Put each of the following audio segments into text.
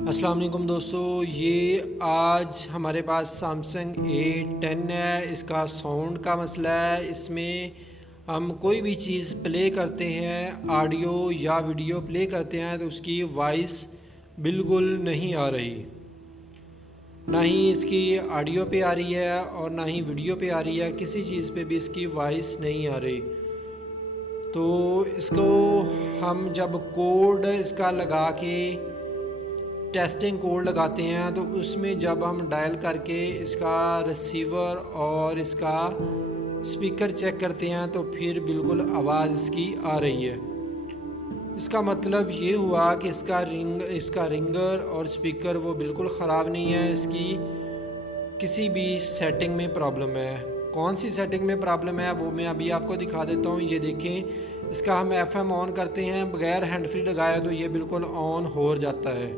अस्सलाम वालेकुम दोस्तों, ये आज हमारे पास सैमसंग A10 है। इसका साउंड का मसला है। इसमें हम कोई भी चीज़ प्ले करते हैं, ऑडियो या वीडियो प्ले करते हैं तो उसकी वॉइस बिल्कुल नहीं आ रही। ना ही इसकी ऑडियो पे आ रही है और ना ही वीडियो पे आ रही है। किसी चीज़ पे भी इसकी वॉइस नहीं आ रही। तो इसको हम जब कोड इसका लगा के टेस्टिंग कोड लगाते हैं तो उसमें जब हम डायल करके इसका रिसीवर और इसका स्पीकर चेक करते हैं तो फिर बिल्कुल आवाज़ इसकी आ रही है। इसका मतलब ये हुआ कि इसका रिंगर और स्पीकर वो बिल्कुल ख़राब नहीं है। इसकी किसी भी सेटिंग में प्रॉब्लम है। कौन सी सेटिंग में प्रॉब्लम है वो मैं अभी आपको दिखा देता हूँ। ये देखें, इसका हम FM ऑन करते हैं बगैर हैंड फ्री लगाया तो ये बिल्कुल ऑन हो जाता है।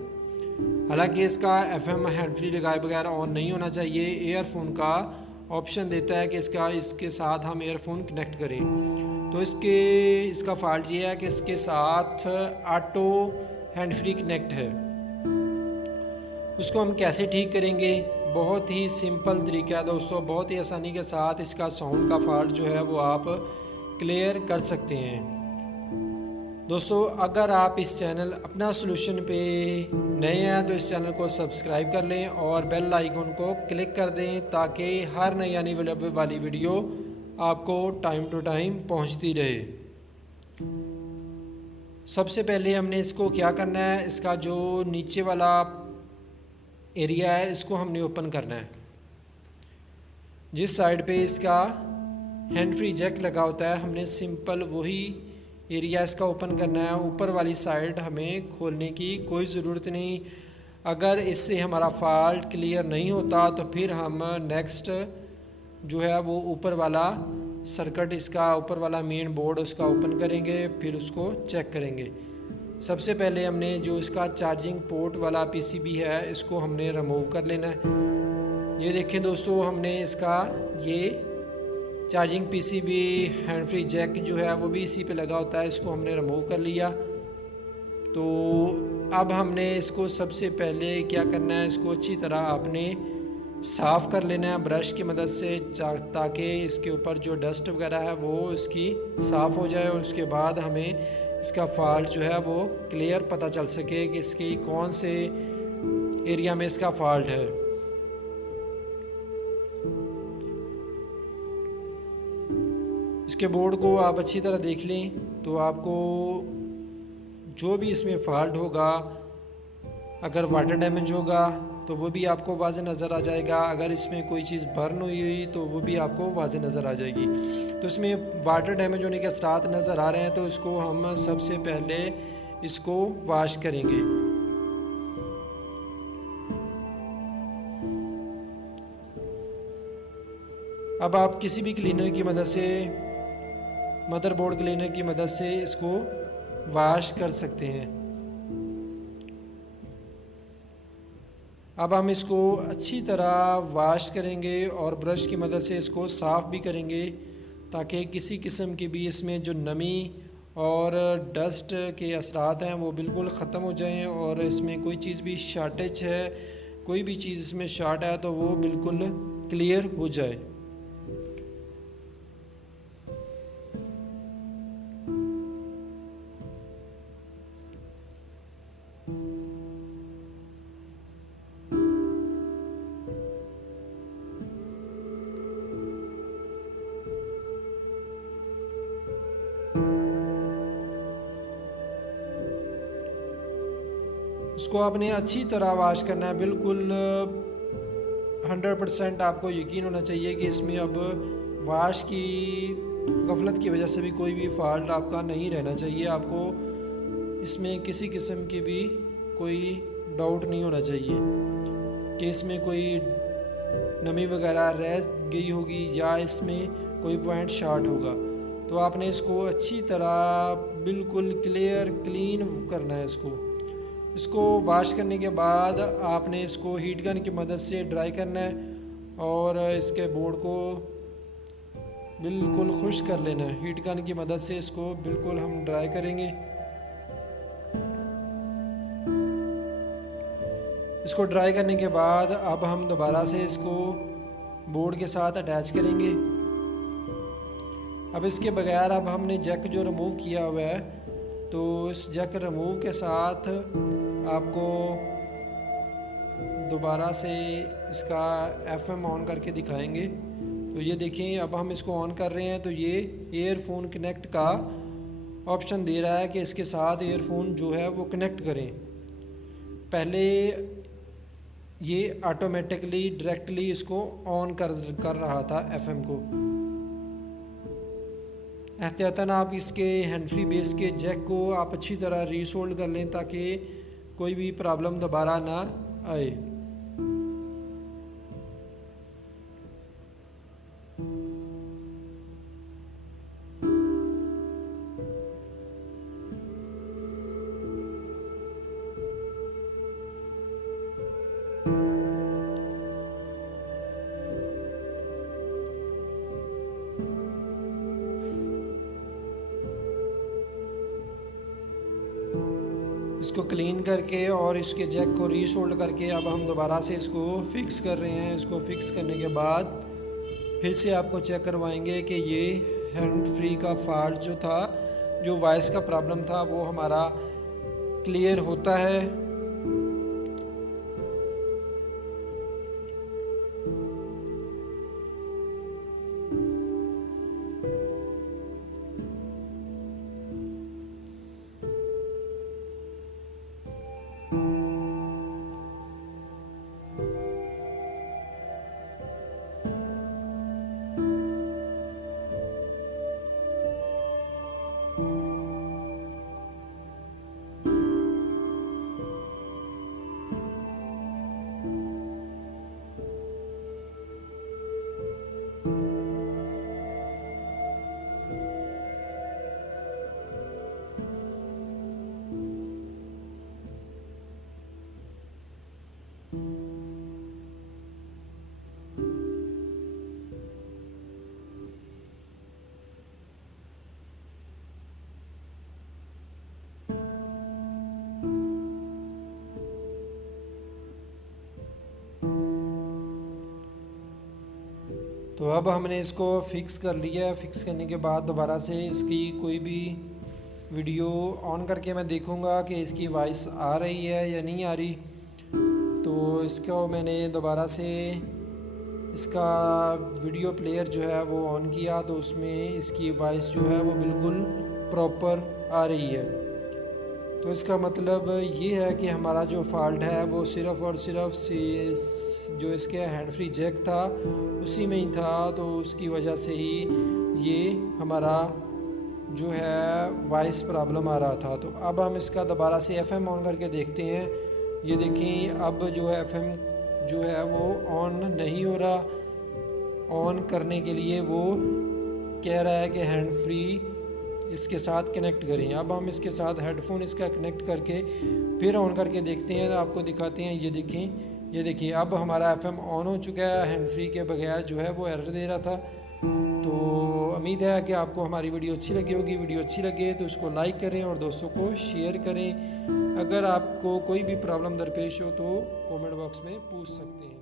हालांकि इसका FM हैंड फ्री लगाए बगैर ऑन नहीं होना चाहिए। एयरफोन का ऑप्शन देता है कि इसके साथ हम एयरफोन कनेक्ट करें। तो इसका फॉल्ट ये है कि इसके साथ ऑटो हैंड फ्री कनेक्ट है। उसको हम कैसे ठीक करेंगे? बहुत ही सिंपल तरीका है दोस्तों। बहुत ही आसानी के साथ इसका साउंड का फॉल्ट जो है वो आप क्लियर कर सकते हैं। दोस्तों, अगर आप इस चैनल अपना सॉल्यूशन पे नए हैं तो इस चैनल को सब्सक्राइब कर लें और बेल आइकन को क्लिक कर दें ताकि हर नई आने वाली वीडियो आपको टाइम टू टाइम पहुंचती रहे। सबसे पहले हमने इसको क्या करना है, इसका जो नीचे वाला एरिया है इसको हमने ओपन करना है। जिस साइड पे इसका हैंड फ्री जैक लगा होता है हमने सिंपल वही एरिया इसका ओपन करना है। ऊपर वाली साइड हमें खोलने की कोई ज़रूरत नहीं। अगर इससे हमारा फॉल्ट क्लियर नहीं होता तो फिर हम नेक्स्ट जो है वो ऊपर वाला सर्किट, इसका ऊपर वाला मेन बोर्ड उसका ओपन करेंगे, फिर उसको चेक करेंगे। सबसे पहले हमने जो इसका चार्जिंग पोर्ट वाला PCB है इसको हमने रिमूव कर लेना है। ये देखें दोस्तों, हमने इसका ये charging PCB hand free jack जो है वो भी इसी पे लगा होता है, इसको हमने रिमूव कर लिया। तो अब हमने इसको सबसे पहले क्या करना है, इसको अच्छी तरह आपने साफ़ कर लेना है ब्रश की मदद से ताकि इसके ऊपर जो डस्ट वगैरह है वो इसकी साफ़ हो जाए और उसके बाद हमें इसका फॉल्ट जो है वो क्लियर पता चल सके कि इसकी कौन से एरिया में इसका फॉल्ट है। इसके बोर्ड को आप अच्छी तरह देख लें तो आपको जो भी इसमें फॉल्ट होगा, अगर वाटर डैमेज होगा तो वो भी आपको वाज़े नज़र आ जाएगा। अगर इसमें कोई चीज़ बर्न हुई तो वो भी आपको वाज़े नज़र आ जाएगी। तो इसमें वाटर डैमेज होने के साथ नज़र आ रहे हैं तो इसको हम सबसे पहले इसको वॉश करेंगे। अब आप किसी भी क्लीनर की मदद से, मदरबोर्ड क्लीनर की मदद से इसको वॉश कर सकते हैं। अब हम इसको अच्छी तरह वॉश करेंगे और ब्रश की मदद से इसको साफ़ भी करेंगे ताकि किसी किस्म की भी इसमें जो नमी और डस्ट के असरात हैं वो बिल्कुल ख़त्म हो जाएं और इसमें कोई चीज़ भी शॉर्टेज है, कोई भी चीज़ इसमें शॉर्ट है तो वो बिल्कुल क्लियर हो जाए। उसको आपने अच्छी तरह वॉश करना है। बिल्कुल 100% आपको यकीन होना चाहिए कि इसमें अब वॉश की गफलत की वजह से भी कोई भी फॉल्ट आपका नहीं रहना चाहिए। आपको इसमें किसी किस्म की भी कोई डाउट नहीं होना चाहिए कि इसमें कोई नमी वगैरह रह गई होगी या इसमें कोई पॉइंट शॉर्ट होगा। तो आपने इसको अच्छी तरह बिल्कुल क्लीन करना है। इसको वॉश करने के बाद आपने इसको हीट गन की मदद से ड्राई करना है और इसके बोर्ड को बिल्कुल खुश्क कर लेना है। हीट गन की मदद से इसको बिल्कुल हम ड्राई करेंगे। इसको ड्राई करने के बाद अब हम दोबारा से इसको बोर्ड के साथ अटैच करेंगे। अब इसके बगैर अब हमने जैक जो रिमूव किया हुआ है, तो इस जैक रिमूव के साथ आपको दोबारा से इसका FM ऑन करके दिखाएंगे। तो ये देखें, अब हम इसको ऑन कर रहे हैं तो ये ईयरफोन कनेक्ट का ऑप्शन दे रहा है कि इसके साथ ईयरफोन जो है वो कनेक्ट करें। पहले ये ऑटोमेटिकली डायरेक्टली इसको ऑन कर रहा था FM को। एहतियातन आप इसके हैंड फ्री बेस के जैक को आप अच्छी तरह रीसोल्ड कर लें ताकि कोई भी प्रॉब्लम दोबारा ना आए। इसको क्लीन करके और इसके जैक को रीसोल्ड करके अब हम दोबारा से इसको फिक्स कर रहे हैं। इसको फिक्स करने के बाद फिर से आपको चेक करवाएंगे कि ये हैंड फ्री का फॉल्ट जो था, जो वॉइस का प्रॉब्लम था, वो हमारा क्लियर होता है। तो अब हमने इसको फिक्स कर लिया है। फिक्स करने के बाद दोबारा से इसकी कोई भी वीडियो ऑन करके मैं देखूंगा कि इसकी वॉइस आ रही है या नहीं आ रही। तो इसको मैंने दोबारा से इसका वीडियो प्लेयर जो है वो ऑन किया, तो उसमें इसकी वॉइस जो है वो बिल्कुल प्रॉपर आ रही है। तो इसका मतलब ये है कि हमारा जो फॉल्ट है वो सिर्फ़ और सिर्फ जो इसके हैंड फ्री जैक था उसी में ही था, तो उसकी वजह से ही ये हमारा जो है वॉइस प्रॉब्लम आ रहा था। तो अब हम इसका दोबारा से FM ऑन करके देखते हैं। ये देखें, अब जो है FM जो है वो ऑन नहीं हो रहा। ऑन करने के लिए वो कह रहा है कि हैंड फ्री इसके साथ कनेक्ट करें। अब हम इसके साथ हेडफोन इसका कनेक्ट करके फिर ऑन करके देखते हैं, तो आपको दिखाते हैं। ये देखें, ये देखिए, अब हमारा FM ऑन हो चुका है। हैंड फ्री के बगैर जो है वो एरर दे रहा था। तो उम्मीद है कि आपको हमारी वीडियो अच्छी लगी होगी। वीडियो अच्छी लगे तो इसको लाइक करें और दोस्तों को शेयर करें। अगर आपको कोई भी प्रॉब्लम दरपेश हो तो कमेंट बॉक्स में पूछ सकते हैं।